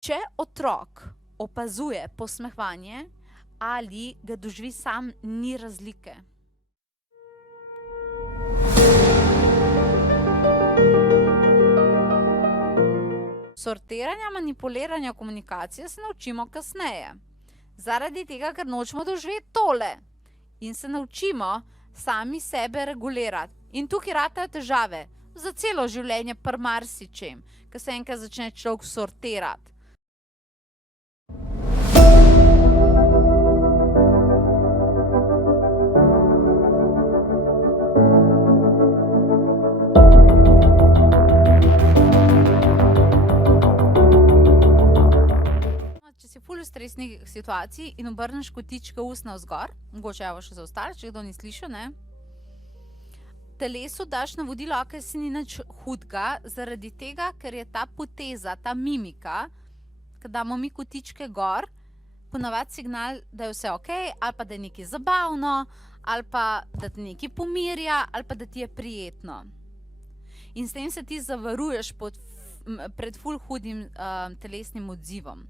Če otrok opazuje posmehovanje ali ga doživi sam, ni razlike. Sortiranja, manipuliranja komunikacije se naučimo kasneje. Zaradi tega, ker nočemo doživeti tole. In se naučimo sami sebe regulirati. In tukaj ratejo težave. Za celo življenje pri marsičem, ko se enkrat začne človek sortirati. Če si ful v stresnih situacij in obrneš kotičke ust navzgor, mogoče evo še za ostale, če kdo ni slišal, ne. Telesu daš navodilo, okej, saj ni nič hudega, zaradi tega, ker je ta poteza, ta mimika, ko damo mi kotičke gor, ponavadi signal, da je vse okej, ali pa da je nekaj zabavno, ali pa da te nekaj pomirja, ali pa da ti je prijetno. In s tem se ti zavaruješ pred ful hudim telesnim odzivom.